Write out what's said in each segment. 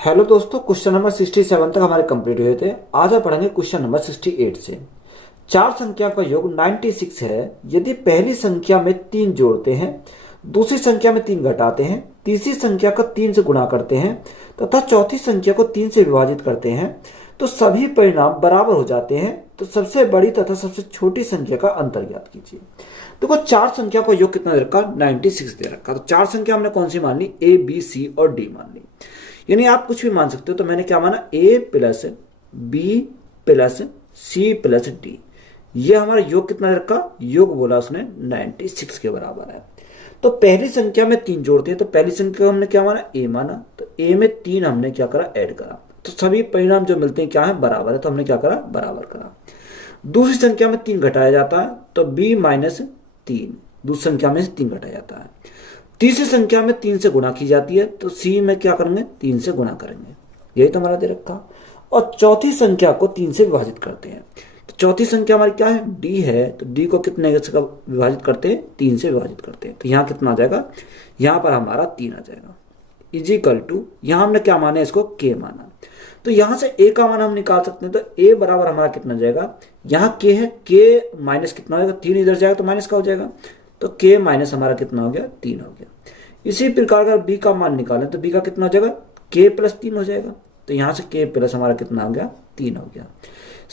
Hello दोस्तों, question number 67 तक हमारे कंप्लीट हुए थे। आज हम पढ़ेंगे क्वेश्चन नंबर 68 से। चार संख्या का योग 96 है यदि पहली संख्या में 3 जोड़ते हैं, दूसरी संख्या में 3 घटाते हैं, तीसरी संख्या को 3 से गुणा करते हैं तथा चौथी संख्या को 3 से विभाजित करते हैं तो सभी परिणाम बराबर हो जाते हैं। तो सबसे बड़ी तथा सबसे छोटी संख्या का अंतर ज्ञात कीजिए। देखो, चार संख्या का योग कितना दे रखा? 96 दे रखा। तो चार संख्या हमने कौन सी मान ली? ए, बी, सी और डी मान ली। यानी आप कुछ भी मान सकते हो। तो मैंने क्या माना? A plus B plus C plus D. ये हमारा योग कितना रखा? योग बोला उसने 96 के बराबर है। तो पहली संख्या में 3 जोड़ते हैं तो पहली संख्या को हमने क्या माना? ए माना। तो ए में 3 हमने क्या करा? ऐड करा। तो सभी परिणाम जो मिलते हैं क्या है? बराबर है। तो हमने क्या करा? बराबर करा। दूसरी संख्या में 3 घटाया जाता है तो b माइनस 3 दूसरी संख्या में से 3 घटाया जाता है। तीसरी संख्या में 3 से गुणा की जाती है तो c में क्या करेंगे? 3 से गुणा करेंगे। यही तो हमारा दे रखा। और चौथी संख्या को 3 से विभाजित करते हैं। तो चौथी संख्या हमारी क्या है? d है। तो d को कितने से विभाजित करते हैं? 3 से विभाजित करते हैं। तो यहाँ कितना आ जाएगा? यहाँ पर हमारा 3 आ जाएगा। इजिकल टू, यहाँ हमने क्या माना? इसको k माना। तो यहां से a का मान हम निकाल सकते हैं। तो a बराबर हमारा कितना जाएगा? यहाँ k है, k माइनस कितना हो जाएगा? 3 इधर जाएगा तो माइनस का हो जाएगा। तो k माइनस हमारा कितना हो गया? 3 हो गया। इसी प्रकार अगर b का मान निकालें तो b का कितना हो जाएगा? k प्लस 3 हो जाएगा। तो यहाँ से k प्लस हमारा कितना हो गया? 3 हो गया।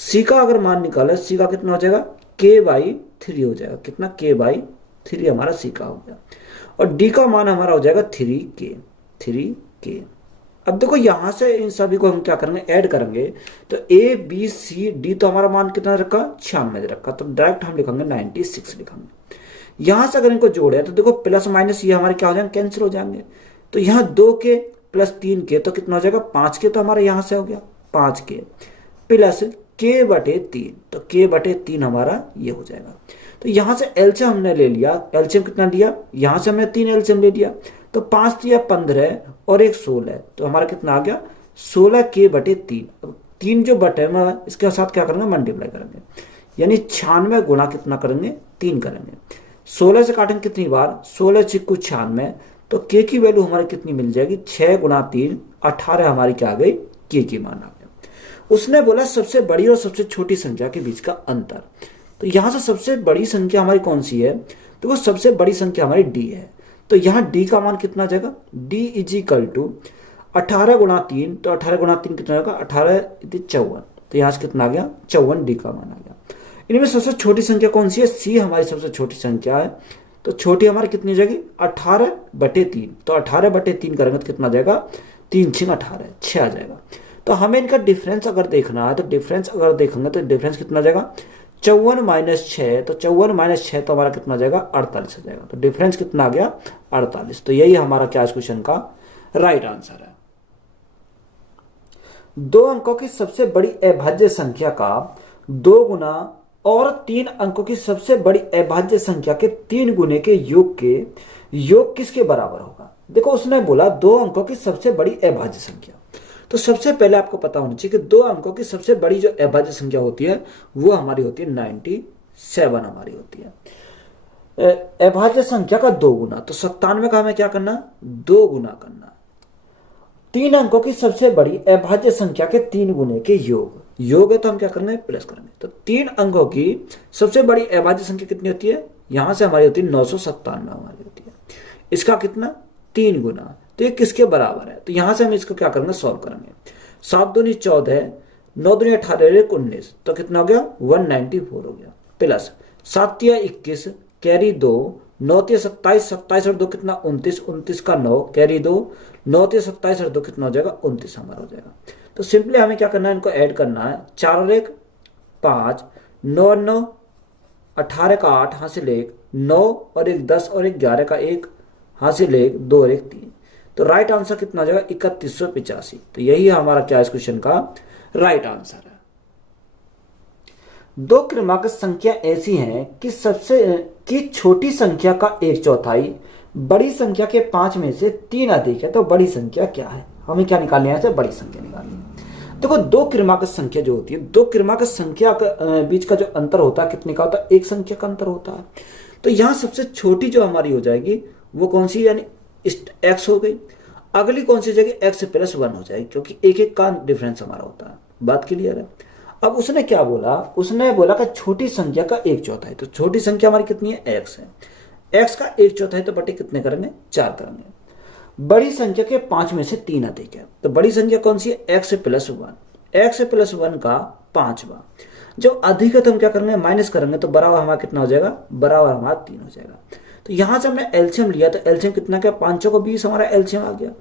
c का अगर मान निकाले, c का कितना हो जाएगा? k बाई 3 हो जाएगा। कितना? k बाई 3 हमारा c का हो गया। और d का मान हमारा हो जाएगा 3k। अब देखो, यहां से इन सभी को हम क्या करेंगे? ऐड करेंगे। तो ए बी सी डी तो हमारा मान कितना रखा? 96 रखा। तो डायरेक्ट हम लिखेंगे 96 लिखेंगे। यहां से अगर इनको जोड़े तो देखो प्लस माइनस ये हमारे क्या हो जाएंगे? कैंसिल हो जाएंगे। तो यहाँ 2 के प्लस 3 के तो कितना हो जाएगा? 5 के। तो हमारा यहां से हो गया 5 के प्लस के बटे 3। तो के बटे 3 हमारा ये हो जाएगा। तो यहां से एलसीएम हमने ले लिया। एलसीएम कितना लिया? यहां से हमने 3 एलसीएम ले लिया। तो 5 या 15 और एक 16। तो हमारा कितना आ गया? 16 के बटे 3। अब 3 जो बटे में इसके साथ क्या करेंगे? मल्टीप्लाई करेंगे। यानी 96 गुणा कितना करेंगे? 3 करेंगे। 16 से काटेंगे कितनी बार? 16 चिक्कू 96। तो के की वैल्यू हमारी कितनी मिल जाएगी? 6 गुणा 3 18 हमारी क्या आ गई? के की मान आ गया। उसने बोला सबसे बड़ी और सबसे छोटी संख्या के बीच का अंतर। तो यहां से सबसे बड़ी संख्या हमारी कौन सी है? तो वो सबसे बड़ी संख्या हमारी डी है। तो यहाँ d का मान कितना आ जाएगा? d इजिकल टू 18 गुणा 3। तो 18 गुणा 3 कितना होगा? 18 54। तो यहाँ से कितना आ गया? 54 d का मान आ गया। इनमें सबसे छोटी संख्या कौन सी है? c हमारी सबसे छोटी संख्या है। तो छोटी हमारी कितनी हो जाएगी? 18 बटे 3। तो 18 बटे 3 करेंगे तो कितना आ जाएगा? 3 6 18 6 आ जाएगा। तो हमें इनका डिफरेंस अगर देखना है तो डिफरेंस अगर देखेंगे तो डिफरेंस कितना आ जाएगा? 54 माइनस 6। तो 54 माइनस 6 तो हमारा कितना जाएगा? 48 हो जाएगा। तो डिफरेंस कितना आ गया? 48। तो यही हमारा क्या इस क्वेश्चन का राइट आंसर है। 2 अंकों की सबसे बड़ी अभाज्य संख्या का 2 गुना और 3 अंकों की सबसे बड़ी अभाज्य संख्या के 3 गुने के योग किसके बराबर होगा? देखो, उसने बोला 2 अंकों की सबसे बड़ी अभाज्य संख्या। तो सबसे पहले आपको पता होना चाहिए कि 2 अंकों की सबसे बड़ी जो अभाज्य संख्या होती है वो हमारी होती है 97 हमारी होती है। अभाज्य संख्या का 2 गुना। तो 97 का हमें क्या करना? 2 गुना करना। 3 अंकों की सबसे बड़ी अभाज्य संख्या के 3 गुने के योग है तो हम क्या करेंगे? प्लस करेंगे। तो 3 अंकों की सबसे बड़ी अभाज्य संख्या कितनी होती है? यहां से हमारी होती है 997 हमारी होती है। इसका कितना? 3 गुना। तो ये किसके बराबर है? तो यहां से हम इसको क्या करेंगे? सॉल्व करेंगे। 7 दूनी 14, 9 दूनी 18, 19। तो कितना हो गया? 194 हो गया। प्लस 7 या 21 कैरी 2, 9 या 27, 27 और 2 कितना? 29, 29 का 9 कैरी 2, 9 या 27 और 2 कितना हो जाएगा? 29 हमारा हो जाएगा। तो सिंपली हमें क्या करना है? इनको ऐड करना है। 4 और 1 5, 9 और 9 18 का 8 हासिल 1, 9 और 1 10 और 1 11 का 1 हासिल 1, 2 और 1 3। तो राइट आंसर कितना हो जाएगा? 3185। तो यही हमारा क्या इस क्वेश्चन का राइट आंसर है। 2 क्रमांक संख्या ऐसी हैं कि छोटी संख्या का 1/4 बड़ी संख्या के 5 में से 3 अधिक है। तो बड़ी संख्या क्या है? हमें क्या निकालनी है? बड़ी संख्या निकालनी है। देखो, 2 क्रमांक संख्या जो होती है, 2 क्रमांक संख्या के बीच का जो अंतर होता है कितने का होता है? 1 संख्या का अंतर होता है। तो यहां सबसे छोटी जो हमारी हो जाएगी वो कौन सी? यानी x हो गई। अगली कौन सी जगह x प्लस 1 हो जाएगी, क्योंकि एक एक का डिफरेंस हमारा होता है। बात क्लियर है। अब उसने क्या बोला, उसने बोला कि छोटी संख्या का एक चौथाई, तो छोटी संख्या हमारी कितनी है, x है। x का एक चौथाई तो बटे कितने करेंगे, 4 करेंगे। बड़ी संख्या के 5 में से 3 अधिक है, तो बड़ी संख्या कौन सी है, x प्लस 1। x प्लस 1 का 5वां, जो अधिक है तो हम क्या करेंगे, माइनस करेंगे, तो बराबर हमारा कितना हो जाएगा, बराबर हमारा 3 हो जाएगा। तो यहां से हमने एलसीएम लिया, तो एलसीएम कितना क्या, 5 को 20 हमारा एलसीएम आ गया।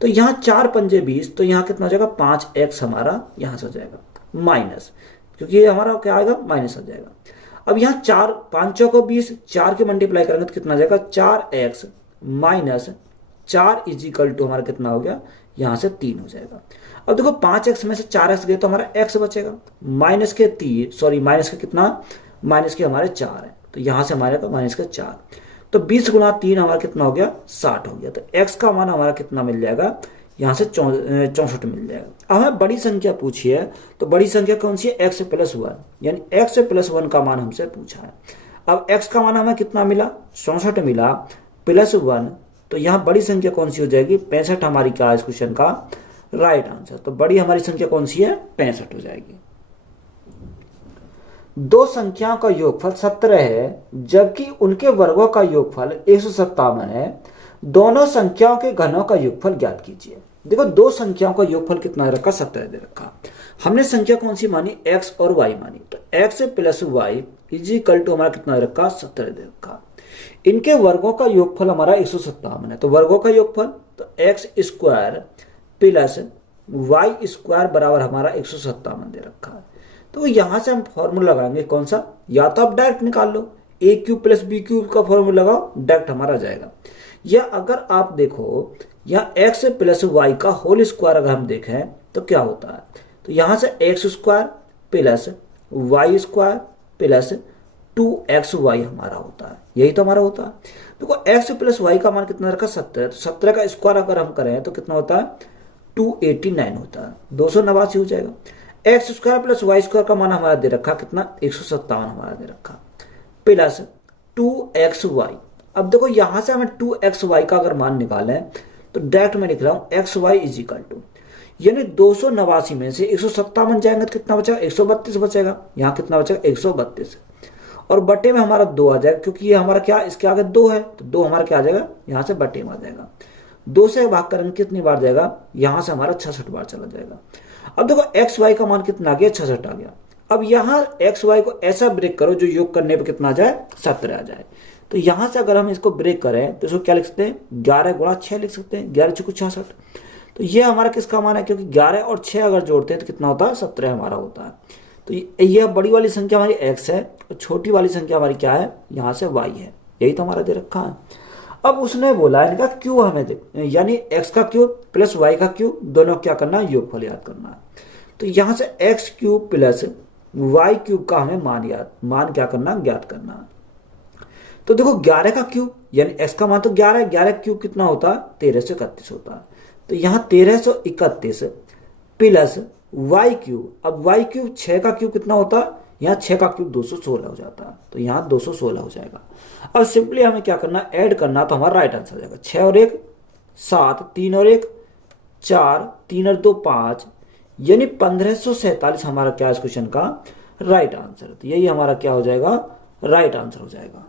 तो यहाँ 4 पंजे 20, तो यहाँ कितना हो जाएगा, 5x हमारा यहाँ से हो जाएगा माइनस, क्योंकि ये हमारा क्या आएगा, माइनस हो जाएगा। अब यहाँ 4 5 को 20, 4 के मल्टीप्लाई करेंगे तो कितना आ जाएगा, 4x माइनस 4 इजिकल टू हमारा कितना हो गया, यहाँ से 3 हो जाएगा। अब देखो 5x में से 4x गए तो हमारा x बचेगा, माइनस के 3 सॉरी माइनस के कितना, माइनस के हमारे 4 है, तो यहाँ से हमारे माइनस का 4, तो 20 गुना 3 हमारा कितना हो गया, 60 हो गया। तो x का मान हमारा कितना मिल जाएगा, यहाँ से 64 मिल जाएगा। अब हमें बड़ी संख्या पूछी है, तो बड़ी संख्या कौन सी है, x प्लस 1, यानी x प्लस 1 का मान हमसे पूछा है। अब x का मान हमें कितना मिला, 64 मिला प्लस 1, तो यहाँ बड़ी संख्या कौन सी हो जाएगी, 65 हमारी क्या है इस क्वेश्चन का राइट आंसर। तो बड़ी हमारी संख्या कौन सी है, 65 हो जाएगी। दो संख्याओं का योगफल 17 है, जबकि उनके वर्गों का योगफल 157 है। दोनों संख्याओं के घनों का योगफल ज्ञात कीजिए। देखो दो संख्याओं का योगफल कितना दे रखा, 17 दे रखा। हमने संख्या कौन सी मानी, x और y मानी, तो x plus y is equal to हमारा कितना दे रखा, 17 दे रखा। इनके वर्गों का योगफल हमारा 157 है, तो वर्गों का योगफल तो x square plus y square बराबर हमारा 157 दे रखा है। तो यहां से हम फॉर्मूला लगाएंगे कौन सा, या तो आप डायरेक्ट निकाल लो, ए क्यूब प्लस बी क्यूब का फॉर्मूला लगाओ, डायरेक्ट हमारा जाएगा। या अगर आप देखो या एक्स प्लस वाई का होल स्क्वायर अगर हम देखें तो क्या होता है, तो यहां से x square plus y square plus 2xy हमारा होता है, यही तो हमारा होता है। देखो x प्लस वाई का मान कितना रखा, 17, तो 17 का स्क्वायर अगर हम करें तो कितना होता है, 289 होता है, 289 हो जाएगा। X square plus y square का मान हमारा दे रखा कितना, 157 हमारा दे रखा प्लस 2xy। अब देखो यहां से हमें 2xy का अगर मान निकालें तो डायरेक्ट में लिख रहा हूं xy इज इक्वल टू, यानी 289 में से 157 जाएंगे तो कितना बचेगा, 132 बचेगा। यहाँ कितना बचेगा, 132, और बटे में हमारा 2 आ जाएगा, क्योंकि ये हमारा क्या, इसके आगे 2 है, तो 2 हमारा क्या आ जाएगा, यहाँ से बटे में आ जाएगा। 2 से भाग करेंगे कितनी बार जाएगा, यहाँ से हमारा 66 बार चला जाएगा। अब देखो एक्स वाई का मान कितना आ गया, 66 आ गया। अब यहाँ एक्स वाई को ऐसा ब्रेक करो जो योग करने पे कितना आ जाए, 17 आ जाए। तो यहां से अगर हम इसको ब्रेक करें तो इसको क्या लिख सकते हैं, 11 गुणा 6 लिख सकते हैं, 11 चौको 66। तो ये हमारा किसका मान है, क्योंकि 11 और 6 अगर जोड़ते हैं तो कितना होता है, 17 हमारा होता है। तो यह बड़ी वाली संख्या हमारी x है और छोटी वाली संख्या हमारी क्या है, यहाँ से y है, यही तो हमारा दे रखा है। अब उसने बोला इनका क्यू हमें दे, यानी x का क्यूब प्लस y का क्यूब, दोनों क्या करना है, योगफल याद करना है। तो यहाँ से x cube plus y cube का हमें मान क्या करना, ज्ञात करना है। तो देखो 11 का क्यूब यानी x का मान तो 11, 11 क्यूब कितना होता है, 1331 होता है। तो यहाँ 1331 प्लस y क्यूब, अब y क्यूब 6 का क्यूब कितना होता है, यहाँ 6 का क्यूब 216 हो जाता है, तो यहाँ 216 हो जाएगा। अब सिंपली हमें क्या करना, ऐड करना, तो हमारा राइट आंसर हो जाएगा 6 और 1 7, 3 और 1 4, 3 और 2 5, यानी 1547 हमारा क्या है इस क्वेश्चन का राइट आंसर। तो यही हमारा क्या हो जाएगा, राइट आंसर हो जाएगा।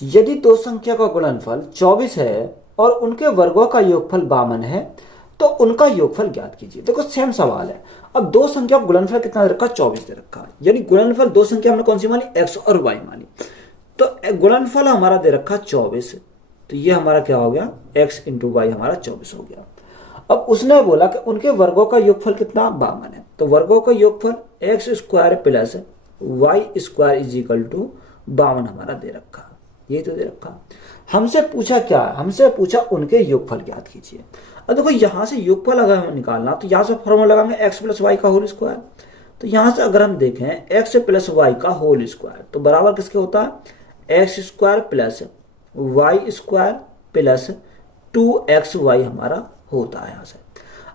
यदि दो संख्या का गुणनफल 24 है और उनके वर्गों का योगफल 52 है तो उनका योगफल ज्ञात कीजिए। देखो सेम सवाल है। अब दो संख्या का गुणनफल कितना दे रखा, 24 दे रखा है, यानी गुणनफल दो संख्या हमने कौन सी मानी, x और y मानी। तो गुणनफल हमारा दे रखा 24, तो ये हमारा क्या हो गया, x इंटू वाई हमारा 24 हो गया। अब उसने बोला कि उनके वर्गों का योगफल कितना, 52 है। तो वर्गों का योगफल x square plus y square is equal to 52 हमारा दे रखा, ये तो दे रखा। हमसे पूछा क्या, हमसे पूछा उनके योगफल ज्ञात कीजिए। अब देखो यहां से योगफल अगर हमें निकालना तो यहां से फॉर्मूला लगाएंगे एक्स प्लस वाई का होल स्क्वायर। तो यहां से अगर हम देखें एक्स प्लस वाई का होल स्क्वायर तो बराबर किसके होता है, x square plus y square plus 2xy हमारा होता है यहाँ से।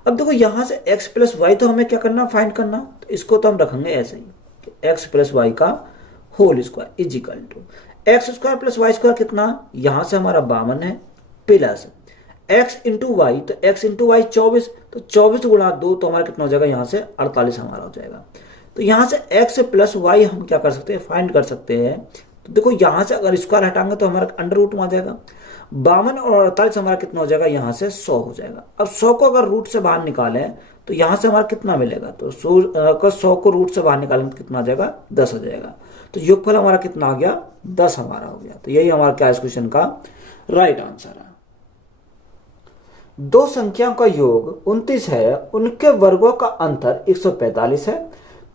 अब देखो यहां से x प्लस वाई तो हमें क्या करना, फाइंड करना, तो इसको तो हम रखेंगे ऐसे ही, एक्स प्लस वाई का whole square is equal to x square plus y square कितना, यहां से हमारा 52 है प्लस x इंटू वाई, तो x इंटू वाई 24, तो 24 गुणा 2 तो हमारा कितना हो जाएगा, यहाँ से 48 हमारा हो जाएगा। तो यहाँ से x प्लस वाई हम क्या कर सकते हैं, फाइंड कर सकते हैं। तो देखो यहाँ से अगर स्क्वायर हटाएंगे तो हमारा अंडर रूट में आ जाएगा। 52 और 48 हमारा कितना हो जाएगा, यहाँ से 100 हो जाएगा। अब 100 को अगर रूट से बाहर निकालें तो यहाँ से हमारा कितना मिलेगा, तो 100 को रूट से बाहर निकालेंगे तो कितना आ जाएगा, 10 हो जाएगा। तो योगफल हमारा कितना आ गया, 10 हमारा हो गया। तो यही हमारा क्या इस क्वेश्चन का राइट आंसर है। दो संख्याओं का योग 29 है, उनके वर्गों का अंतर 145 है,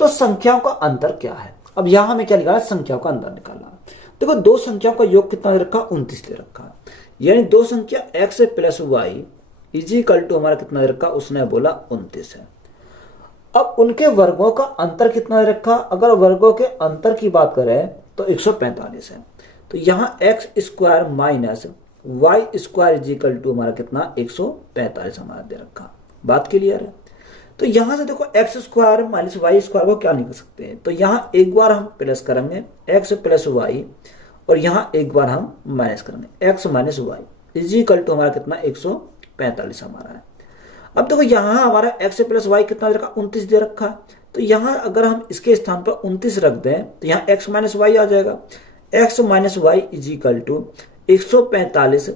तो संख्याओं का अंतर क्या है। अब यहां हमें क्या निकाला, संख्याओं का अंतर निकालना। देखो दो संख्याओं का योग कितना दे रखा, 29 दे रखा, यानी दो संख्या x plus y is equal to हमारा कितना दे रखा, उसने बोला 29 है। अब उनके वर्गों का अंतर कितना दे रखा, अगर वर्गों के अंतर की बात करें तो 145 है। तो यहाँ x square minus y square is equal to हमारा कितना, 145 हमारा दे रखा। बात क्लियर है। तो यहां से देखो x square minus y square को क्या निकल सकते हैं, तो यहाँ एक बार हम प्लस करेंगे एक्स प्लस वाई, और यहाँ एक बार हम माइनस करेंगे x minus y is equal to हमारा कितना, 145 हमारा है। अब देखो यहाँ हमारा x प्लस वाई कितना दे रखा, 29 दे रखा। तो यहाँ अगर हम इसके स्थान पर 29 रख दें तो यहाँ x माइनस वाई आ जाएगा। x minus y is equal to 145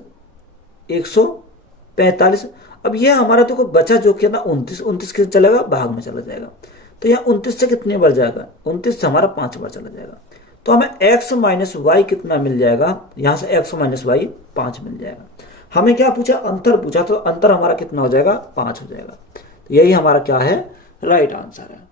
145। अब ये हमारा देखो बचा जो कितना 29 कितना चलेगा, भाग में चला जाएगा। तो यहाँ 29 से कितने बार जाएगा, 29 से हमारा 5 बार चला जाएगा। तो हमें x माइनस वाई कितना मिल जाएगा, यहाँ से x माइनस वाई 5 मिल जाएगा। हमें क्या पूछा, अंतर पूछा, तो अंतर हमारा कितना हो जाएगा, 5 हो जाएगा। तो यही हमारा क्या है, राइट आंसर है।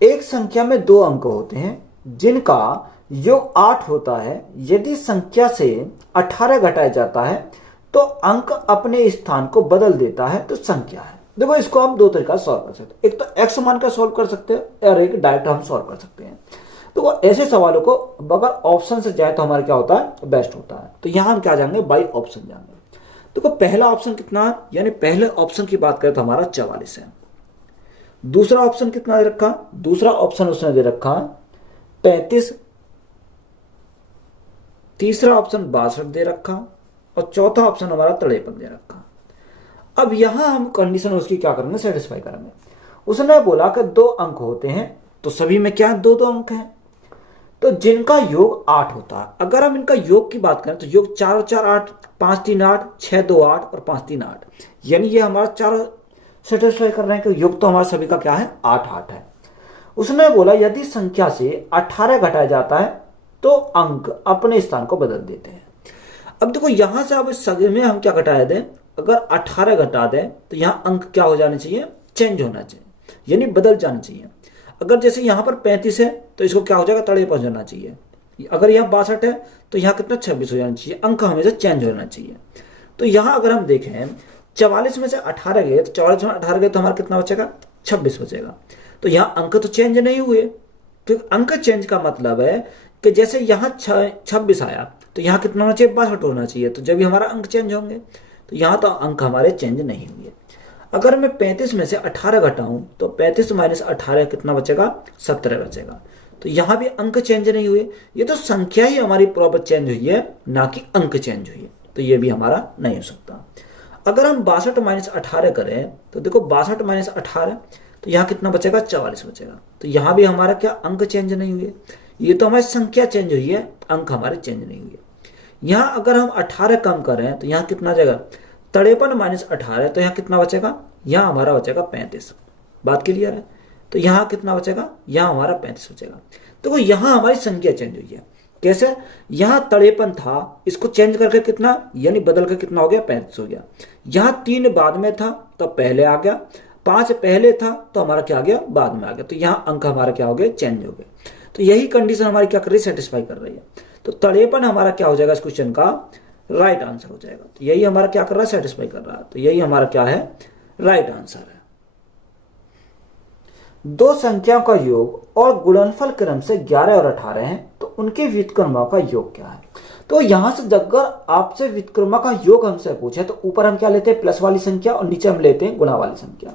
एक संख्या में दो अंक होते हैं जिनका योग 8 होता है। यदि संख्या से 18 घटाया जाता है तो अंक अपने स्थान को बदल देता है, तो संख्या है। देखो इसको हम दो तरीका सॉल्व कर सकते हैं, एक तो एक्स मान का सॉल्व कर सकते हैं और एक डायरेक्ट हम सॉल्व कर सकते हैं। तो ऐसे सवालों को अगर ऑप्शन से जाए तो हमारा क्या होता है, बेस्ट होता है। तो यहां हम क्या जाएंगे, बाई ऑप्शन जाएंगे। देखो पहला ऑप्शन कितना, यानी पहले ऑप्शन की बात करें तो हमारा 44 है। दूसरा ऑप्शन कितना दे रखा, दूसरा ऑप्शन उसने दे रखा 35। तीसरा ऑप्शन 62 दे रखा, और चौथा ऑप्शन हमारा 53 दे रखा। अब यहां हम कंडीशन उसकी क्या करेंगे, सेटिस्फाई करेंगे। उसने बोला कि दो अंक होते हैं, तो सभी में क्या दो दो अंक हैं, तो जिनका योग 8 होता है। अगर हम इनका योग की बात करें तो योग 4 और 4 8, 5 3 8, 6 2 8 और 5 3 8, यानी ये हमारा चारों सेटिस्फाई कर रहे हैं कि योग तो हमारा सभी का क्या है, 8 8 है। उसने बोला यदि संख्या से 18 घटाया जाता है तो अंक अपने स्थान को बदल देते हैं। अब देखो यहां से अब इस सगे में हम क्या घटाया दें, अगर 18 घटा दें तो यहां अंक क्या हो जाने चाहिए, चेंज होना चाहिए, यानी बदल जाना चाहिए। अगर जैसे यहां पर 35 है तो इसको क्या हो जाएगा, तड़े पर जाना चाहिए। अगर यहाँ 62 है तो यहाँ कितना 26 हो जाना चाहिए, अंक हमेशा चेंज होना चाहिए। तो यहाँ अगर हम देखें 44 में से 18 गए तो 44 में 18 गए तो हमारा कितना बचेगा, 26 बचेगा। तो यहाँ अंक तो चेंज नहीं हुए, क्योंकि अंक चेंज का मतलब है कि जैसे यहाँ 26 आया तो यहाँ कितना होना चाहिए, 62 होना चाहिए। तो जब भी हमारा अंक चेंज होंगे, तो यहाँ तो अंक हमारे चेंज नहीं हुए। अगर मैं 35 में से 18 घटाऊं तो 35 माइनस 18 कितना बचेगा, 17 बचेगा। तो यहाँ भी अंक चेंज नहीं हुए, ये तो संख्या ही हमारी प्रॉपर चेंज हुई है, ना कि अंक चेंज हुई है। तो ये भी हमारा नहीं हो सकता। अगर हम 62 माइनस 18 करें तो देखो 62 माइनस 18, तो यहाँ कितना बचेगा, 44 बचेगा। तो यहाँ भी हमारा क्या, अंक चेंज नहीं हुए, ये तो हमारी संख्या चेंज हुई है, अंक हमारे चेंज नहीं हुए। यहाँ अगर हम 18 कम करें तो यहाँ कितना जाएगा, 53 माइनस 18, तो यहाँ कितना बचेगा, यहाँ हमारा बचेगा 35। बात क्लियर है। तो यहाँ कितना बचेगा, यहाँ हमारा 35 बचेगा। तो यहाँ हमारी संख्या चेंज हुई है। कैसे, यहाँ 53 था, इसको चेंज करके कितना, यानी बदल कर कितना हो गया, 35 हो गया। यहाँ 3 बाद में था तो पहले आ गया, 5 पहले था तो हमारा क्या आ गया, बाद में आ गया। तो यहाँ अंक हमारा क्या हो गए, चेंज हो गए। तो यही कंडीशन हमारी क्या कर रही है, सेटिस्फाई कर रही है। तो 53 हमारा क्या हो जाएगा, इस क्वेश्चन का राइट आंसर हो जाएगा। तो यही हमारा क्या कर रहा है, सेटिस्फाई कर रहा है। तो यही हमारा क्या है, राइट आंसर है। दो संख्याओं का योग और गुणनफल क्रम से 11 और 18 हैं, तो उनके व्युत्क्रमों का योग क्या है। तो यहां से अगर आपसे व्युत्क्रमों का योग हमसे पूछे तो ऊपर हम क्या लेते हैं, प्लस वाली संख्या, और नीचे हम लेते हैं गुणा वाली संख्या।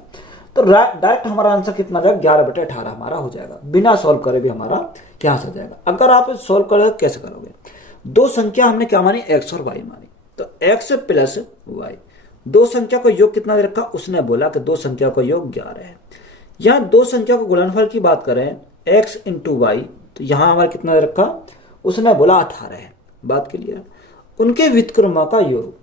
तो डायरेक्ट हमारा आंसर कितना जाएगा, 11/18 हमारा हो जाएगा, बिना सॉल्व करे भी हमारा क्या हो जाएगा। अगर आप सॉल्व करोगे कैसे करोगे, दो संख्या हमने क्या मानी, एक्स और वाई मानी, तो एक्स प्लस वाई, दो संख्या का योग कितना दे रखा, उसने बोला कि दो संख्या का योग 11 है। यहां दो संख्या को गुणनफल की बात करें एक्स इंटू वाई, तो यहां हमारा कितना दे रखा, उसने बोला 18 है। बात क्लियर। उनके व्युत्क्रमा का योग,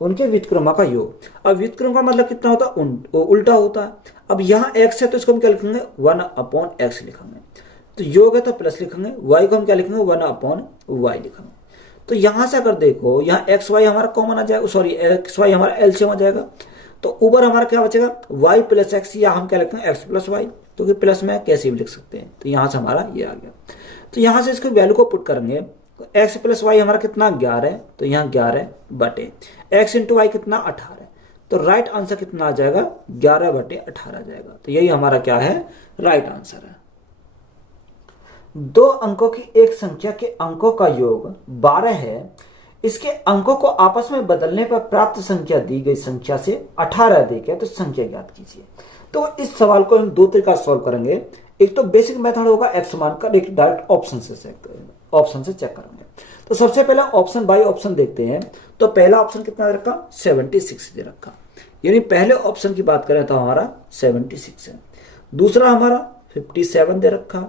उनके व्युत्क्रमा का योग, अब व्युत्क्रम का मतलब कितना होता है, उल्टा होता है। अब यहाँ x है तो इसको हम क्या लिखेंगे, 1/x लिखेंगे, तो योग है तो प्लस लिखेंगे, y को हम क्या लिखेंगे, 1/y लिखेंगे। तो यहां से अगर देखो, यहाँ एक्स वाई हमारा कॉमन आ जाएगा, सॉरी एक्स वाई हमारा एलसीएम आ जाएगा, तो ऊपर हमारा क्या बचेगा, y प्लस एक्स, या हम क्या लिखेंगे x प्लस वाई, क्योंकि प्लस में कैसे भी लिख सकते हैं। तो यहां से हमारा ये आ गया। तो यहां से इसको वैल्यू को पुट करेंगे, एक्स प्लस वाई हमारा कितना 11 है, तो यहाँ 11 बटे एक्स इंटू वाई कितना 18, तो राइट आंसर कितना आ जाएगा, 11 बटे 18 आ जाएगा। तो यही हमारा क्या है, राइट आंसर है। दो अंकों की एक संख्या के अंकों का योग 12 है, इसके अंकों को आपस में बदलने पर प्राप्त संख्या दी गई संख्या से 18 अधिक है, तो संख्या ज्ञात कीजिए। तो इस सवाल को हम दो तरीका सॉल्व करेंगे, एक तो बेसिक मेथड होगा एक्स मानकर, एक डायरेक्ट ऑप्शन से चेक करेंगे। तो सबसे पहला ऑप्शन बाय ऑप्शन देखते हैं। तो पहला ऑप्शन कितना दे रखा, 76 दे रखा, यानी पहले ऑप्शन की बात करें तो हमारा 76 है। दूसरा हमारा 57 दे रखा,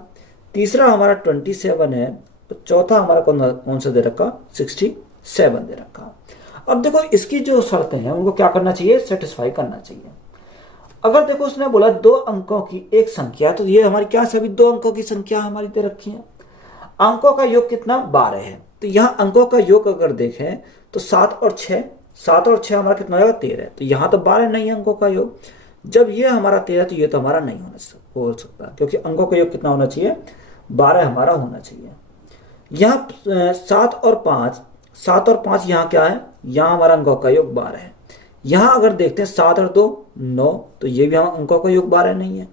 तीसरा हमारा 27 है, तो चौथा हमारा कौन सा दे रखा, 67 दे रखा। अब देखो इसकी जो शर्तें हैं उनको क्या करना चाहिए, सेटिस्फाई करना चाहिए। अगर देखो उसने बोला दो अंकों की एक संख्या, तो ये हमारी क्या, सभी दो अंकों की संख्या हमारी दे रखी है। अंकों का योग कितना, 12 है, तो यहाँ अंकों का योग अगर देखें तो 7 और 6 हमारा कितना होगा, 13। तो यहाँ तो 12 नहीं है अंकों का योग, जब ये हमारा 13 तो ये तो हमारा नहीं हो सकता, क्योंकि अंकों का योग कितना होना चाहिए, 12 हमारा होना चाहिए। यहाँ 7 और 5 यहाँ क्या है, यहाँ हमारा अंकों का योग 12 है। यहाँ अगर देखते हैं 7 और 2 9, तो ये भी यहाँ अंकों का योग 12 नहीं है।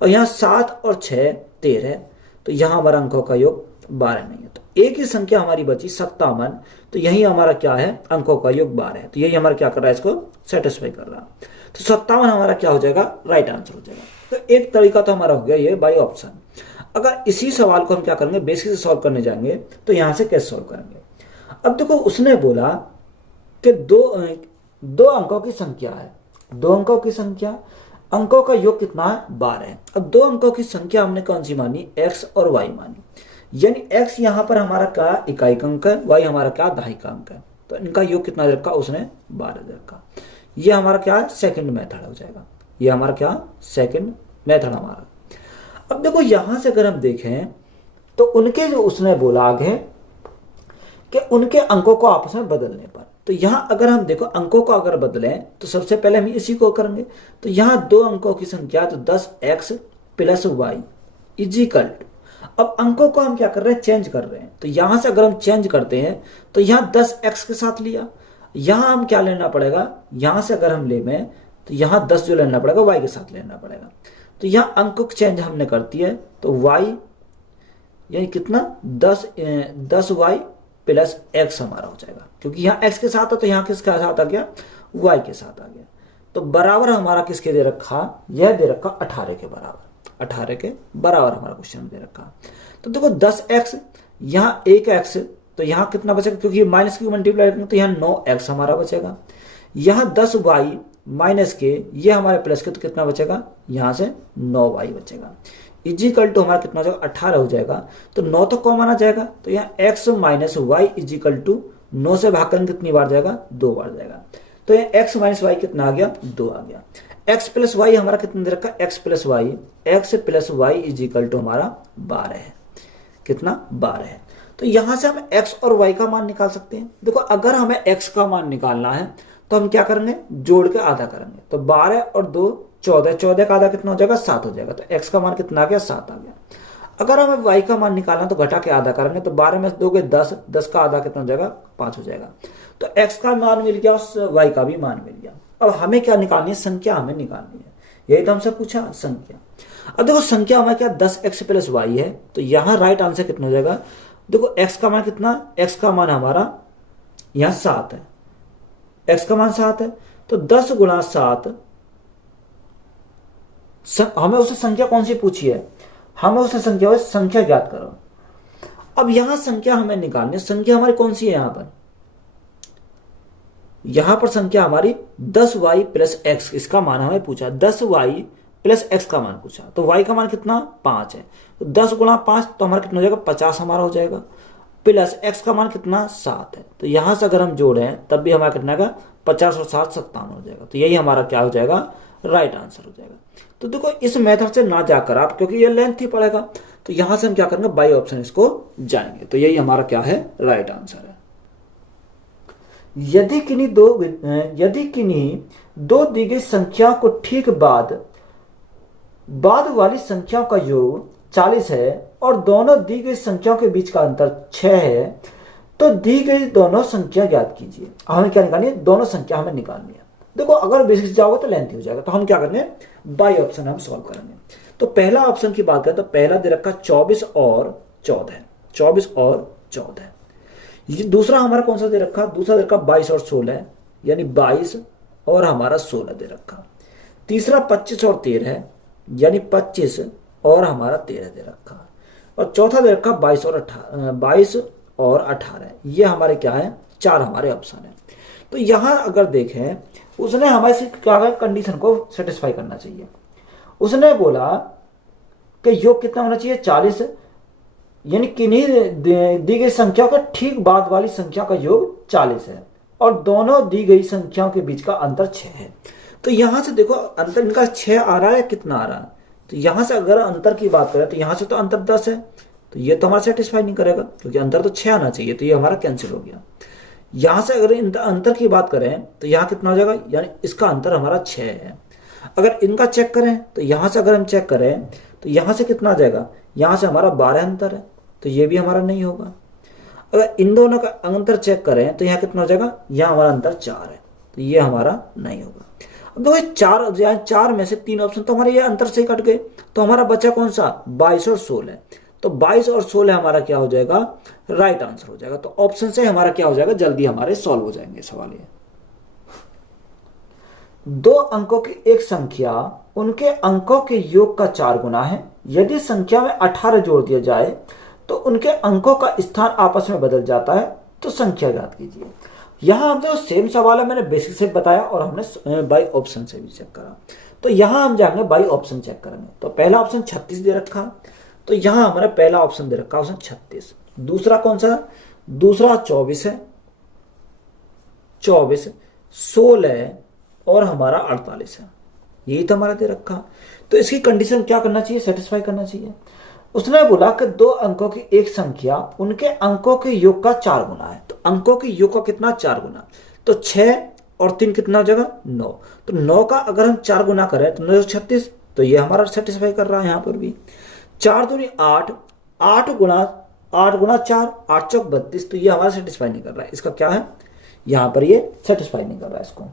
और यहाँ 7 और 6 13, तो यहाँ हमारा अंकों का योग 12 नहीं है। तो एक ही संख्या हमारी बची 57, तो यही हमारा क्या है, अंकों का योग 12 है। तो यही हमारा क्या कर रहा है, इसको सेटिस्फाई कर रहा है। तो 57 हमारा क्या हो जाएगा, राइट आंसर हो जाएगा। तो एक तरीका तो हमारा हो गया ये बाई ऑप्शन। अगर इसी सवाल को हम क्या करेंगे, बेसिक से सॉल्व करने जाएंगे, तो यहां से कैसे सॉल्व करेंगे। अब देखो उसने बोला कि दो अंकों की संख्या है, दो अंकों की संख्या, अंकों का योग कितना है, 12 है। अब दो अंकों की संख्या हमने कौन सी मानी, x और y मानी, यानी x यहाँ पर हमारा क्या इकाई का अंक है, y हमारा क्या दहाई का अंक है, तो इनका योग कितना दे रखा, उसने 12 दे रखा। ये हमारा क्या है, सेकंड मेथड हो जाएगा, ये हमारा क्या, सेकंड मेथड हमारा। अब देखो यहां से अगर हम देखें तो उनके जो उसने बोला आगे कि उनके अंकों को आपस में बदलने पर, तो यहां अगर हम देखो अंकों को अगर बदलें तो सबसे पहले हम इसी को करेंगे। तो यहां दो अंकों की संख्या, तो 10x plus y is equal to, अब अंकों को हम क्या कर रहे हैं, चेंज कर रहे हैं। तो यहां से अगर हम चेंज करते हैं तो यहां 10x के साथ लिया, यहां हम क्या लेना पड़ेगा, यहां से अगर हम ले में तो यहां 10 जो लेना पड़ेगा y के साथ लेना पड़ेगा। तो यहां अंक चेंज हमने कर दिया है, तो y यानी कितना 10y प्लस x हमारा हो जाएगा, क्योंकि यहाँ x के साथ है तो यहाँ किसके साथ आ गया, y के साथ आ गया। तो बराबर हमारा किसके दे रखा, यह दे रखा 18 के बराबर, 18 के बराबर हमारा क्वेश्चन दे रखा। तो देखो 10x, यहाँ 1x, तो यहाँ कितना बचेगा, क्योंकि माइनस की मल्टीप्लाई करेंगे तो यहाँ 9x हमारा बचेगा। यहाँ 10y माइनस के, ये हमारे प्लस के, तो कितना बचेगा, यहाँ से 9y बचेगा। इजिकल टू हमारा कितना हो जाएगा, 18 हो जाएगा। तो 9 तो कॉमन आ जाएगा, तो यहाँ x minus y is equal to 9 से भाग करेंगे कितनी बार जाएगा, 2 बार जाएगा। तो यहाँ x माइनस वाई कितना आ गया, 2 आ गया। x प्लस वाई हमारा कितना दे रखा, x plus y is equal to हमारा 12 है, कितना 12 है। तो यहां से हम x और y का मान निकाल सकते हैं। देखो अगर हमें x का मान निकालना है तो हम क्या करेंगे, जोड़ के आधा करेंगे। तो 12 और 2 14, 14 का आधा कितना हो जाएगा, 7 हो जाएगा। तो x का मान कितना आ गया, 7 आ गया। अगर हमें y का मान निकालना तो घटा के आधा करेंगे, तो 12 में दोगे 10, 10 का आधा कितना हो जाएगा, 5 हो जाएगा। तो x का मान मिल गया, y का भी मान मिल गया। अब हमें क्या निकालनी है, संख्या हमें निकालनी है, यही तो हमसे पूछा संख्या। अब देखो संख्या हमारे क्या 10x प्लस वाई है, तो यहाँ राइट आंसर कितना हो जाएगा, देखो x का मान कितना, x का मान हमारा यहाँ 7 है, x का मान 7 है। तो 10 गुणा 7, हमें उससे संख्या कौन सी पूछी है, हमें उससे संख्या ज्ञात करो। अब यहां संख्या हमें निकालनी है। संख्या हमारी कौन सी है यहां पर संख्या हमारी 10y प्लस एक्स, इसका मान हमें पूछा 10y प्लस एक्स का मान पूछा। तो y का मान कितना 5 है, तो 10 गुणा 5 तो हमारा कितना हो जाएगा 50 हमारा हो जाएगा, प्लस एक्स का मान कितना 7 है। तो यहां से अगर हम जोड़ें तब भी हमारा कितना का 50 और 7 57 हो जाएगा। तो यही हमारा क्या हो जाएगा राइट आंसर हो जाएगा। तो देखो इस मेथड से ना जाकर आप, क्योंकि ये लेंथ ही पड़ेगा, तो यहां से हम क्या करेंगे बाई ऑप्शन इसको जाएंगे। तो यही हमारा क्या है राइट आंसर है। यदि किन्हीं दो दी गई संख्या को ठीक बाद वाली संख्याओं का योग 40 है और दोनों दी गई संख्याओं के बीच का अंतर 6 है, तो दी गई दोनों संख्या ज्ञात कीजिए। हमें क्या निकालनी है, दोनों संख्या हमें निकालनी है। देखो अगर बेसिक से जाओगे तो लेंथ हो जाएगा, तो हम क्या करेंगे बाई ऑप्शन हम सॉल्व करेंगे। तो पहला ऑप्शन की बात करें तो पहला दे रखा 24 और 14 है, 24 और 14 है। ये दूसरा हमारा कौन सा दे रखा, दूसरा दे रखा 22 और 16 है, यानी 22 और हमारा 16 दे रखा। तीसरा 25 और 13 है, यानी 25 और हमारा 13 दे रखा। और चौथा दे रखा 22 और 18 है। ये हमारे क्या है, चार हमारे ऑप्शन है। तो यहां अगर देखें उसने हमारे से क्या कंडीशन को सेटिस्फाई करना चाहिए। उसने बोला कि योग कितना होना चाहिए 40, यानी किन्हीं दी गई संख्या का ठीक बाद वाली संख्या का योग 40 है और दोनों दी गई संख्याओं के बीच का अंतर 6 है। तो यहां से देखो अंतर इनका 6 आ रहा है, कितना आ रहा है, तो यहां से अगर अंतर की बात करें तो यहां से तो अंतर 10 है, तो ये तो हमारा सेटिस्फाई नहीं करेगा क्योंकि अंतर तो 6 आना चाहिए, तो ये हमारा कैंसिल हो गया। यहां से अगर अंतर की बात करें तो यहां कितना हो जाएगा, यानी इसका अंतर हमारा 6 है। अगर इनका चेक करें तो यहां से अगर हम चेक करें तो यहां से कितना आ जाएगा, यहां से हमारा 12 अंतर है, तो ये भी हमारा नहीं होगा। अगर इन दोनों का अंतर चेक करें तो यहाँ कितना हो जाएगा, यहाँ हमारा अंतर 4 है, तो ये हमारा नहीं होगा। अब देखो चार में से 3 ऑप्शन तो हमारे ये अंतर से कट गए, तो हमारा बचा कौन सा 22 और 16। तो 22 और 16 हमारा क्या हो जाएगा राइट आंसर हो जाएगा। तो ऑप्शन से हमारा क्या हो जाएगा, जल्दी हमारे सॉल्व हो जाएंगे सवाल ये। 2 अंकों की एक संख्या उनके अंकों के योग का 4 गुना है। यदि संख्या में 18 जोड़ दिया जाए तो उनके अंकों का स्थान आपस में बदल जाता है, तो संख्या ज्ञात कीजिए। यहां हम जो सेम सवाल है मैंने बेसिक से बताया और हमने बाई ऑप्शन से भी चेक करा। तो यहां हम जाएंगे बाई ऑप्शन चेक करेंगे। तो पहला ऑप्शन 36 दे रखा, तो यहां हमारा पहला ऑप्शन दे रखा ऑप्शन 36। दूसरा कौन सा, दूसरा 24 है, 24 16 और हमारा 48 है, यही तो हमारा दे रखा। तो इसकी कंडीशन क्या करना चाहिए, सेटिस्फाई करना चाहिए। उसने बोला कि 2 अंकों की एक संख्या उनके अंकों के योग का 4 गुना है। तो अंकों के योग का कितना 4 गुना, तो 6 और 3 कितना हो जाएगा 9। तो 9 का अगर हम 4 गुना करें तो 9 36, तो ये हमारा सेटिस्फाई कर रहा है। यहाँ पर भी 4 दूनी 8, 8 गुना 4, 8 चौक 32, तो ये हमारा सेटिस्फाई नहीं कर रहा है। इसका क्या है, यहाँ पर ये सेटिस्फाई नहीं कर रहा है, इसको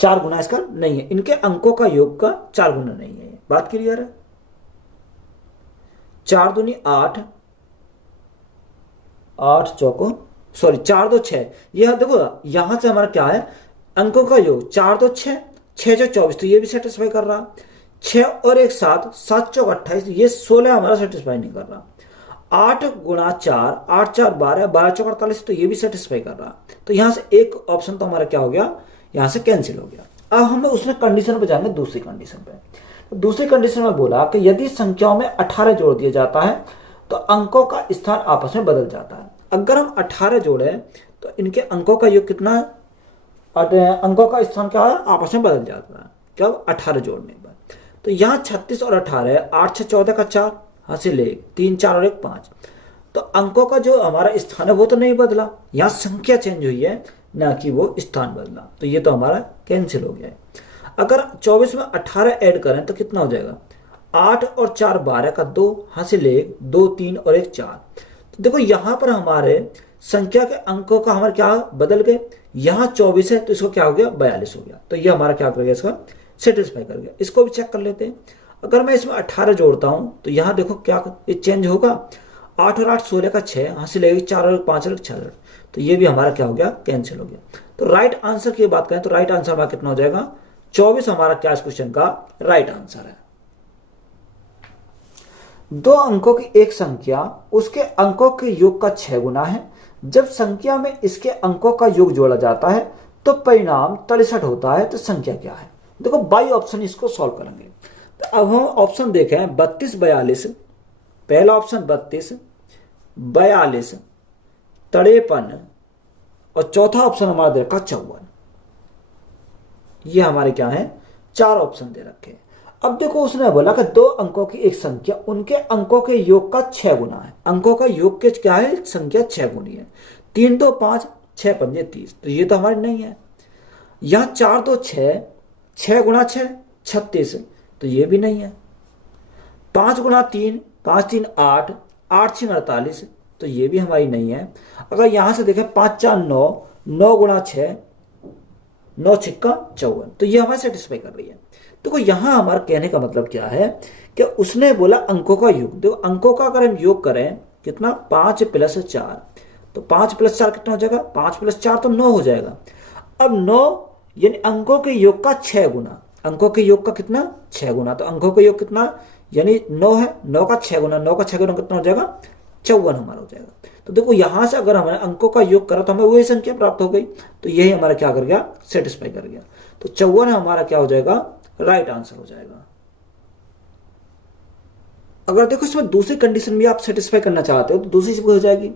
4 गुना इसका नहीं है, इनके अंकों का योग का 4 गुना नहीं है। बात क्लियर है। 4 दूनी 8, 8 चौको 4 2 6, यह देखो यहां से हमारा क्या है अंकों का योग 4 2 6, 6 जो 24, तो ये भी सेटिस्फाई कर रहा। 6 और 1 7, 7 चौक 28, ये 16 हमारा सेटिस्फाई नहीं कर रहा। 8 गुणा 4, 8 4 12, 12 चौक 48, तो ये भी सेटिस्फाई कर रहा। तो यहां से एक ऑप्शन तो हमारा क्या हो गया, यहां से कैंसिल हो गया। अब हमें उसने कंडीशन पे जाएंगे, दूसरी कंडीशन पे। तो दूसरी कंडीशन में बोला कि यदि संख्याओं में 18 जोड़ दिया जाता है तो अंकों का स्थान आपस में बदल जाता है। अगर हम 18 जोड़े तो इनके अंकों का योग कितना है, अंकों का स्थान क्या है आपस में बदल जाता है, कब 18 जोड़ने पर। तो यहाँ 36 और 18 है, 8 6 14 का 4 हासिल 1, 3 4 और 1 5। तो अंकों का जो हमारा स्थान है वो तो नहीं बदला, यहाँ संख्या चेंज हुई है ना कि वो स्थान बदला, तो ये तो हमारा कैंसिल हो गया है। अगर 24 में 18 ऐड करें तो कितना हो जाएगा, 8 और 4 12 का 2 हासिल 1, 2 3 और 1 4। तो देखो यहां पर हमारे संख्या के अंकों का हमारे क्या बदल गए, यहाँ 24 है तो इसको क्या हो गया 42 हो गया। तो ये हमारा क्या कर गया, इसका सेटिस्फाई कर गया। इसको भी चेक कर लेते हैं। अगर मैं इसमें 18 जोड़ता हूं तो यहाँ देखो क्या ये चेंज होगा, 8 और 8 16 का 6 हासिल 1, 4 और 5 और 6, तो ये भी हमारा क्या हो गया कैंसिल हो गया। तो राइट आंसर की बात करें तो राइट आंसर हमारा कितना हो जाएगा 24 हमारा क्या इस क्वेश्चन का राइट आंसर है। दो अंकों की एक संख्या उसके अंकों के योग का 6 गुना है। जब संख्या में इसके अंकों का योग जोड़ा जाता है तो परिणाम 63 होता है। तो संख्या क्या है? देखो बाई ऑप्शन इसको सॉल्व करेंगे। तो अब हम ऑप्शन देखें 32 42, पहला ऑप्शन 32 42 53 और चौथा ऑप्शन हमारा दे रखा 54। ये हमारे क्या है? 4 ऑप्शन दे रखे। अब देखो उसने बोला कि दो अंकों की एक संख्या उनके अंकों के योग का 6 गुना है। अंकों का योग के क्या है? संख्या 6 गुनी है। 3 2 5 6 पंजे 30, तो ये तो हमारी नहीं है। यहां 4 2 6 6 गुना 6 36, तो ये भी नहीं है। 5 गुना 3 5 3 8 8 6 48, तो ये भी हमारी नहीं है। अगर यहां से देखें 5 4 9 9 गुना 6 9 छिक्का 54, तो ये हमें सेटिस्फाई कर रही है। देखो यहां हमारा कहने का मतलब क्या है कि उसने बोला अंकों का योग। देखो अंकों का अगर हम योग करें कितना? 5 + 4, तो 5 + 4 कितना हो जाएगा? 5 + 4 तो 9 हो जाएगा। अब 9 यानी अंकों के योग का 6 गुना। अंकों के योग का कितना? 6 गुना। तो अंकों का योग कितना यानी 9 है, 9 का 6 गुना, 9 का 6 गुना कितना हो जाएगा? 54 हमारा हो जाएगा। तो देखो यहां से अगर हमें अंकों का योग करा तो हमें वही संख्या प्राप्त हो गई। तो यही हमारा क्या कर गया? सेटिस्फाई कर गया। तो 54 हमारा क्या हो जाएगा? राइट आंसर हो जाएगा। अगर देखो इसमें दूसरी कंडीशन भी आप सेटिस्फाई करना चाहते हो तो दूसरी चीज हो जाएगी।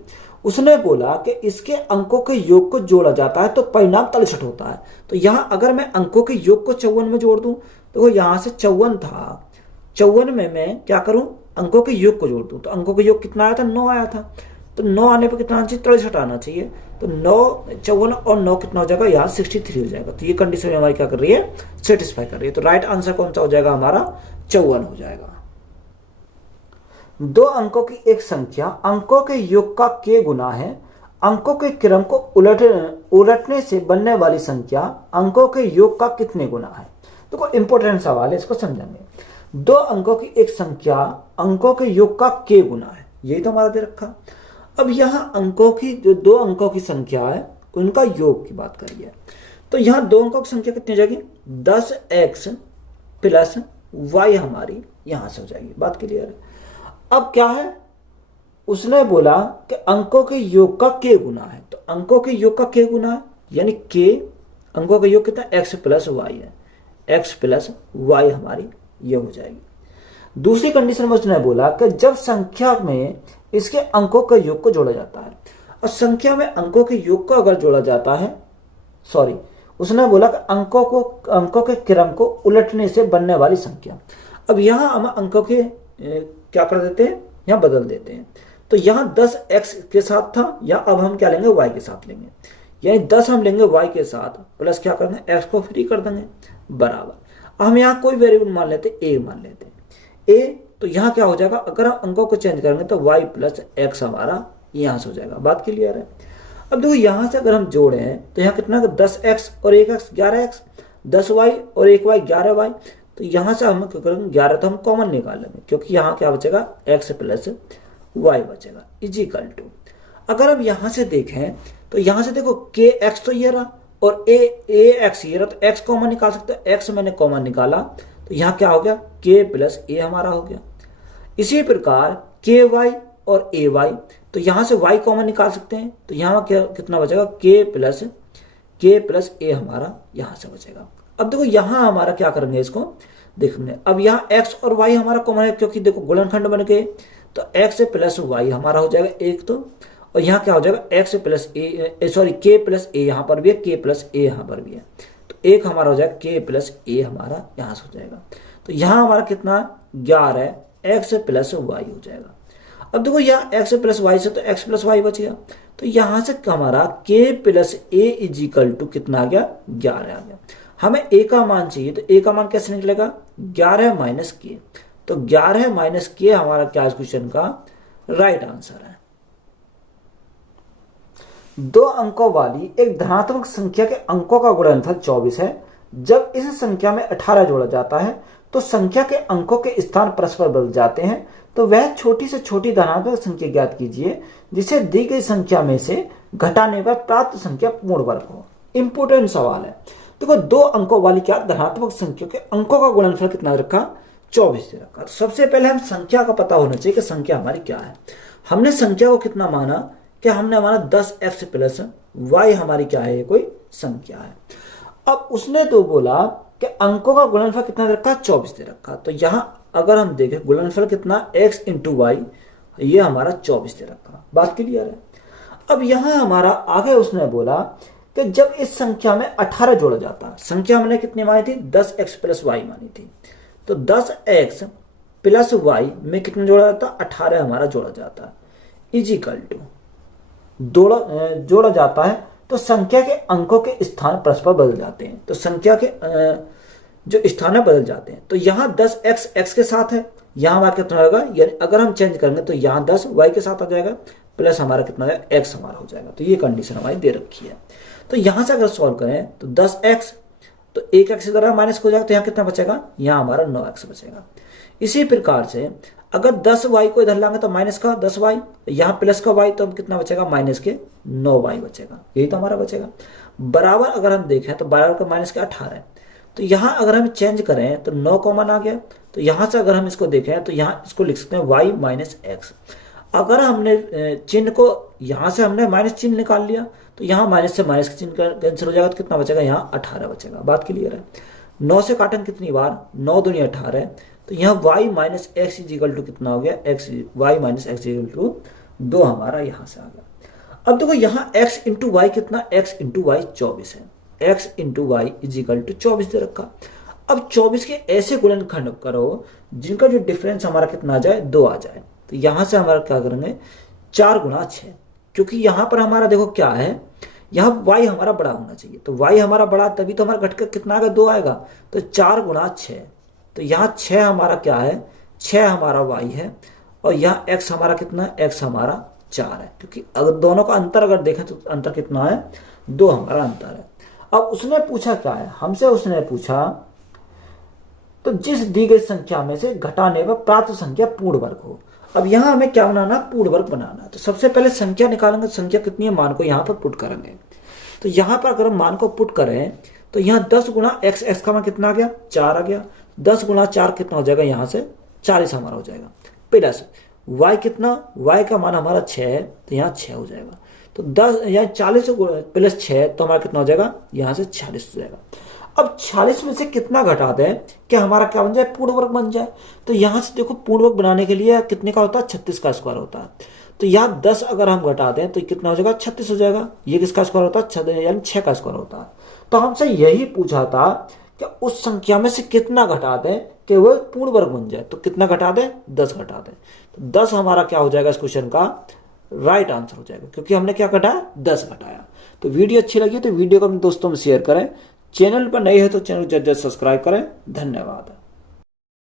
उसने बोला कि इसके अंकों के योग को जोड़ा जाता है तो परिणाम 63 होता है। तो यहां अगर मैं अंकों के योग को 54 में जोड़ दूं, तो यहां से 54 था, 54 में मैं क्या करूं? अंकों के योग को जोड़ दूं। तो अंकों के योग कितना आया था? 9 आया था। तो 9 आने पर कितना आना चाहिए? 63 आना चाहिए। तो 9 54 और 9 कितना हो जाएगा? यहाँ 63 हो जाएगा। तो ये कंडीशन हमारी क्या कर रही है? सेटिस्फाई कर रही है। तो राइट आंसर कौन सा हो जाएगा? हमारा 54 हो जाएगा। दो अंकों की एक संख्या अंकों के योग का k गुना है। अंकों के क्रम को उलटने से बनने वाली संख्या अंकों के योग का कितने गुना है? देखो इंपॉर्टेंट सवाल है, इसको समझेंगे। दो अंकों की एक संख्या अंकों के योग का k गुना है, यही तो हमारा दे रखा। अब यहाँ अंकों की जो दो अंकों की संख्या है उनका योग की बात करिए। तो यहाँ दो अंकों की संख्या कितनी हो जाएगी? 10x + y हमारी यहां से हो जाएगी। बात क्लियर है? अब क्या है? उसने बोला कि अंकों के योग का k गुना है। तो अंकों के योग का k गुना है यानी k, अंकों का योग कितना? x + y है। x + y हमारी ये हो जाएगी। दूसरी कंडीशन में उसने बोला कि जब संख्या में इसके अंकों के योग को जोड़ा जाता है, और संख्या में अंकों के योग को अगर जोड़ा जाता है, सॉरी उसने बोला कि अंकों के क्रम को उलटने से बनने वाली संख्या। अब यहां हम अंकों के क्या कर देते हैं? यहां बदल देते हैं। तो यहां 10x के साथ था, या अब हम क्या लेंगे? y के साथ लेंगे। यानी 10 हम लेंगे y के साथ, प्लस क्या करेंगे? x को फ्री कर देंगे बराबर। हम यहाँ कोई वेरिएबल मान लेते, a मान लेते हैं। a तो यहाँ क्या हो जाएगा? अगर हम अंकों को चेंज करेंगे तो y + x हमारा यहां से हो जाएगा। बात क्लियर है? अब देखो यहां से अगर हम जोड़े हैं तो यहाँ कितना? 10x और 1x 11x, 10y और 1y 11y। तो यहां से हम क्या करेंगे? 11 तो हम कॉमन निकाल लेंगे, क्योंकि यहाँ क्या बचेगा? x + y बचेगा इजिकल टू। अगर हम यहां से देखें तो यहां से देखो kx तो ये रहा और ax ये रहा, तो x कॉमन निकाल सकते हैं। x मैंने कॉमन निकाला तो यहाँ क्या हो गया? k + a हमारा हो गया। इसी प्रकार ky और ay, तो यहां से y कॉमन निकाल सकते हैं। तो यहाँ क्या कितना बचेगा? k + a हमारा यहां से बचेगा। अब देखो यहां हमारा क्या करेंगे? इसको देखने। अब यहाँ x और y हमारा कॉमन है, क्योंकि देखो गुणनखंड बन गए। तो x + y हमारा हो जाएगा एक, तो और यहाँ क्या हो जाएगा? x + a, sorry k + a यहाँ पर भी है, k + a यहाँ पर भी है। तो एक हमारा हो जाएगा k + a हमारा यहाँ से हो जाएगा। तो यहाँ हमारा कितना? 11 x + y हो जाएगा। अब देखो यहाँ x + y से तो x + y बच गया। तो यहाँ से हमारा k + a इजिकल टू कितना आ गया? 11 आ गया। हमें a का मान चाहिए, तो a का मान कैसे निकलेगा? 11 - k। तो 11 - k हमारा क्या इस क्वेश्चन का राइट आंसर है। दो अंकों वाली एक धनात्मक संख्या के अंकों का गुणनफल 24 है। जब इस संख्या में 18 जोड़ा जाता है तो संख्या के अंकों के स्थान परस्पर बदल जाते हैं। तो वह छोटी से छोटी धनात्मक संख्या ज्ञात कीजिए जिसे दी गई संख्या में से घटाने पर प्राप्त संख्या पूर्ण वर्ग हो। इंपोर्टेंट सवाल है। देखो दो अंकों वाली क्या धनात्मक संख्या के अंकों का गुणनफल कितना रखा? 24 दे रखा। तो सबसे पहले हम संख्या का पता होना चाहिए कि संख्या हमारी क्या है। हमने संख्या को कितना माना कि हमने माना 10x प्लस y हमारी क्या है, ये कोई संख्या है। अब उसने तो बोला कि अंकों का गुणनफल कितना दे रखा, 24 दे रखा। तो यहां अगर हम देखें गुणनफल कितना x इंटू वाई, ये हमारा 24 दे रखा। बात क्लियर है। अब यहां हमारा आगे उसने बोला कि जब इस संख्या में 18 जोड़ा जाता, संख्या हमने कितनी मानी थी, 10x प्लस वाई मानी थी। तो 10x प्लस वाई में कितना जोड़ा जाता, 18 हमारा जोड़ा जाता, इजिकल टू जोड़ा जाता है। तो संख्या के अंकों के स्थान परस्पर बदल जाते हैं। तो संख्या के जो स्थान है बदल जाते हैं। तो यहाँ 10x x के साथ है, यहाँ हमारा कितना होगा, यानी अगर हम चेंज करेंगे तो यहाँ 10 y के साथ आ जाएगा, प्लस हमारा कितना है, x हमारा हो जाएगा। तो ये कंडीशन हमारी दे रखी है। तो यहाँ से अगर सॉल्व करें तो 10x, तो 1x इधर माइनस हो जाएगा, तो यहाँ कितना बचेगा, यहाँ हमारा 9x बचेगा। इसी प्रकार से अगर 10y को इधर लाएंगे तो माइनस का 10y, यहाँ प्लस का y, तो कितना बचेगा, माइनस के 9y बचेगा। यही तो हमारा बचेगा। बराबर अगर हम देखें तो बराबर का माइनस के 18 है। तो यहाँ अगर हम चेंज करें तो 9 कॉमन आ गया। तो यहाँ से अगर हम इसको देखें तो यहाँ इसको लिख सकते हैं y माइनस एक्स। अगर हमने चिन्ह को यहाँ से हमने माइनस चिन्ह निकाल लिया तो यहाँ माइनस से माइनस का चिन्ह कैंसिल हो जाएगा, तो कितना बचेगा, यहाँ 18 बचेगा। बात क्लियर है। 9 से काटेंगे कितनी बार, 9 दूनी 18। तो यहाँ y minus x is equal to कितना हो गया, y minus x is equal to 2 हमारा यहाँ से आ गया। अब देखो यहाँ x इंटू वाई कितना, x इंटू वाई 24 है, x into y is equal to 24 दे रखा। अब 24 के ऐसे गुणनखंड करो जिनका जो डिफरेंस हमारा कितना आ जाए, 2 आ जाए। तो यहाँ से हमारा क्या करेंगे, 4 गुणा 6, क्योंकि यहाँ पर हमारा देखो क्या है, यहाँ y हमारा बड़ा होना चाहिए। तो y हमारा बड़ा तभी तो हमारा घटकर कितना आएगा, 2 आएगा। तो 4 गुणा 6, तो यहाँ 6 हमारा क्या है, 6 हमारा y है, और यहाँ x हमारा कितना है, x हमारा 4 है। क्योंकि अगर दोनों का अंतर अगर देखें तो अंतर कितना है, 2 हमारा अंतर है। अब उसने पूछा क्या है हमसे, उसने पूछा तो जिस दी गई संख्या में से घटाने पर प्राप्त संख्या पूर्ण वर्ग हो। अब यहाँ हमें क्या बनाना, पूर्ण वर्ग बनाना। तो सबसे पहले संख्या निकालेंगे, संख्या कितनी है, मान को यहाँ पर पुट करेंगे। तो यहाँ पर अगर हम मान को पुट करें तो यहाँ 10 गुणा एक्स, एक्स का मान कितना आ गया, 4 आ गया। 10 गुणा 4 कितना हो जाएगा, यहाँ से 40 हमारा हो जाएगा। प्लस y कितना, y का मान हमारा 6 है, तो यहाँ 6 हो जाएगा। तो 10 यहाँ 40 प्लस 6 तो हमारा कितना हो जाएगा, यहाँ से 40 हो जाएगा। अब 40 में से कितना घटा दें कि हमारा क्या बन जाए, पूर्ण वर्ग बन जाए। तो यहाँ से देखो पूर्ण वर्ग बनाने के लिए कितने का होता है, 36 का स्क्वायर होता है। तो यहाँ 10 अगर हम घटा दें तो कितना हो जाएगा, 36 हो जाएगा। ये किसका स्क्वायर होता है, यानी 6 का स्क्वायर होता है। तो हमसे यही पूछा था कि उस संख्या में से कितना घटा दें कि वो पूर्ण वर्ग बन जाए। तो कितना घटा दें, 10 घटा दें। तो 10 हमारा क्या हो जाएगा, इस क्वेश्चन का राइट आंसर हो जाएगा, क्योंकि हमने क्या घटाया, 10 घटाया। तो वीडियो अच्छी लगी तो वीडियो को अपने दोस्तों में शेयर करें। चैनल पर नए हैं तो चैनल को जल्द सब्सक्राइब करें। धन्यवाद।